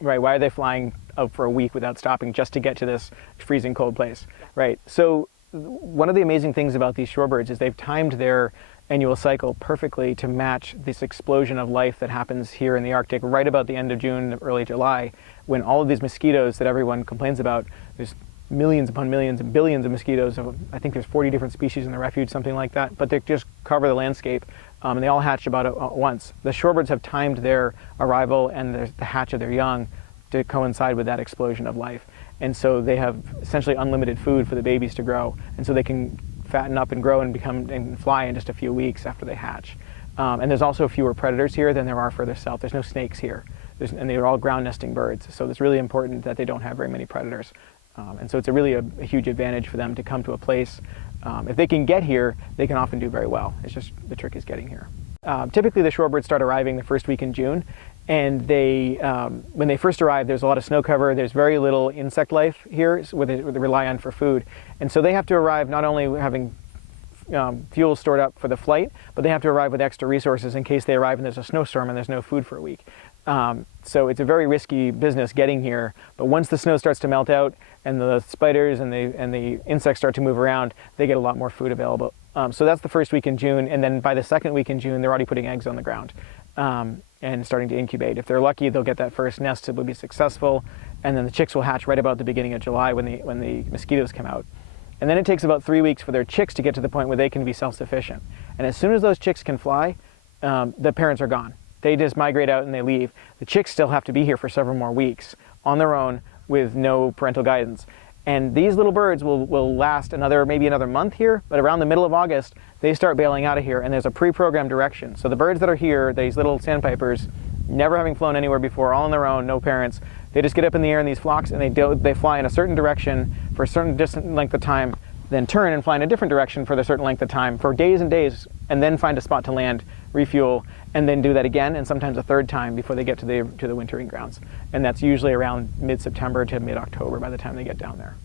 Right, why are they flying out for a week without stopping just to get to this freezing cold place? Right, so one of the amazing things about these shorebirds is they've timed their annual cycle perfectly to match this explosion of life that happens here in the Arctic right about the end of June, early July, when all of these mosquitoes that everyone complains about, there's millions upon millions and billions of mosquitoes. I think there's 40 different species in the refuge, something like that, but they just cover the landscape, and they all hatch about at once. The shorebirds have timed their arrival and the hatch of their young to coincide with that explosion of life. And so they have essentially unlimited food for the babies to grow, and so they can fatten up and grow and become and fly in just a few weeks after they hatch. And there's also fewer predators here than there are further south. There's no snakes here, and they're all ground nesting birds, so it's really important that they don't have very many predators. And so it's really a huge advantage for them to come to a place. If they can get here, they can often do very well. It's just the trick is getting here. Typically the shorebirds start arriving the first week in June, and when they first arrive, there's a lot of snow cover, there's very little insect life here, where they rely on for food. And so they have to arrive not only having fuel stored up for the flight, but they have to arrive with extra resources in case they arrive and there's a snowstorm and there's no food for a week. So it's a very risky business getting here, but once the snow starts to melt out and the spiders and the insects start to move around, they get a lot more food available. So that's the first week in June, and then by the second week in June, they're already putting eggs on the ground and starting to incubate. If they're lucky, they'll get that first nest that will be successful, and then the chicks will hatch right about the beginning of July when the mosquitoes come out. And then it takes about 3 weeks for their chicks to get to the point where they can be self-sufficient. And as soon as those chicks can fly, the parents are gone. They just migrate out and they leave. The chicks still have to be here for several more weeks on their own with no parental guidance. And these little birds will last maybe another month here, but around the middle of August, they start bailing out of here, and there's a pre-programmed direction. So the birds that are here, these little sandpipers, never having flown anywhere before, all on their own, no parents, they just get up in the air in these flocks and they fly in a certain direction for a certain distant length of time, then turn and fly in a different direction for a certain length of time for days and days, and then find a spot to land, refuel, and then do that again, and sometimes a third time before they get to the wintering grounds. And that's usually around mid-September to mid-October by the time they get down there.